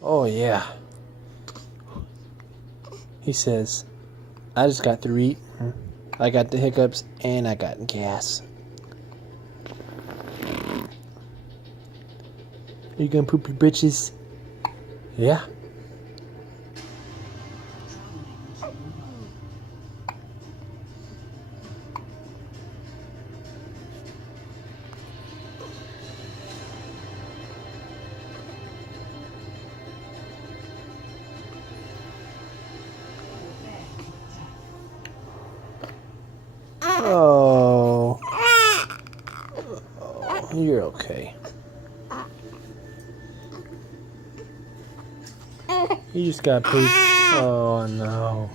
Oh, yeah. He says, I just got through eating. I got the hiccups and I got gas. Are you gonna poop your britches? Yeah. Oh. Oh, you're okay. You just got pooped. Oh no.